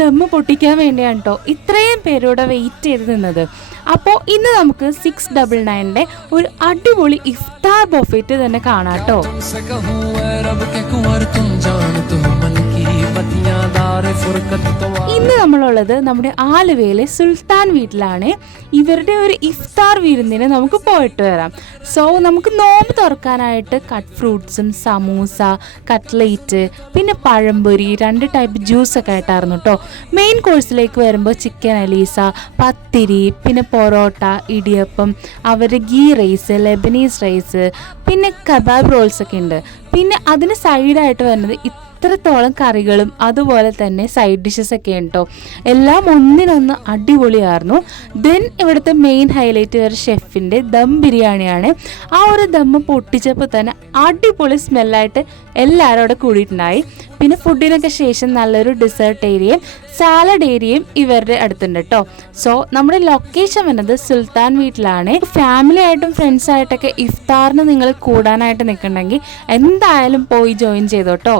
ദമ്മ് പൊട്ടിക്കാൻ വേണ്ടിയാണ് കേട്ടോ ഇത്രയും പേരോടെ വെയിറ്റ് ചെയ്ത് നിന്നത്. അപ്പോൾ ഇന്ന് നമുക്ക് 699 ഒരു അടിപൊളി ഇഫ്താർ ബൊഫറ്റ് തന്നെ കാണാം കേട്ടോ. ഇന്ന് നമ്മളുള്ളത് നമ്മുടെ ആലുവയിലെ സുൽത്താൻ വീട്ടിലാണ്. ഇവരുടെ ഒരു ഇഫ്താർ വിരുന്നിന് നമുക്ക് പോയിട്ട് വരാം. സോ നമുക്ക് നോമ്പ് തുറക്കാനായിട്ട് കട്ട് ഫ്രൂട്ട്സും സമൂസ, കട്ട്ലേറ്റ്, പിന്നെ പഴംപൊരി, 2 ടൈപ്പ് ജ്യൂസൊക്കെ ആയിട്ടായിരുന്നു കേട്ടോ. മെയിൻ കോഴ്സിലേക്ക് വരുമ്പോൾ ചിക്കൻ അലീസ, പത്തിരി, പിന്നെ പൊറോട്ട, ഇടിയപ്പം, അവരുടെ ഗീ റൈസ്, ലെബനീസ് റൈസ്, പിന്നെ കബാബ് റോൾസൊക്കെ ഉണ്ട്. പിന്നെ അതിന് സൈഡായിട്ട് വരുന്നത് ഇത്രത്തോളം കറികളും അതുപോലെ തന്നെ സൈഡ് ഡിഷസ് ഒക്കെ ഉണ്ടോ. എല്ലാം ഒന്നിനൊന്ന് അടിപൊളിയായിരുന്നു. ദെൻ ഇവിടുത്തെ മെയിൻ ഹൈലൈറ്റ് ഒരു ഷെഫിൻ്റെ ദം ബിരിയാണിയാണ്. ആ ഒരു ദമ്മ് പൊട്ടിച്ചപ്പോൾ തന്നെ അടിപൊളി സ്മെല്ലായിട്ട് എല്ലാവരും അവിടെ കൂടിയിട്ടുണ്ടായി. പിന്നെ ഫുഡിനൊക്കെ ശേഷം നല്ലൊരു ഡെസേർട്ട് ഏരിയയും സാലഡ് ഏരിയയും ഇവരുടെ അടുത്തുണ്ട് കേട്ടോ. സോ നമ്മുടെ ലൊക്കേഷൻ വന്നത് സുൽത്താൻ വീട്ടിലാണ്. ഫാമിലി ആയിട്ടും ഫ്രണ്ട്സ് ആയിട്ടൊക്കെ ഇഫ്താറിന് നിങ്ങൾ കൂടാനായിട്ട് നിൽക്കണമെങ്കിൽ എന്തായാലും പോയി ജോയിൻ ചെയ്തോട്ടോ.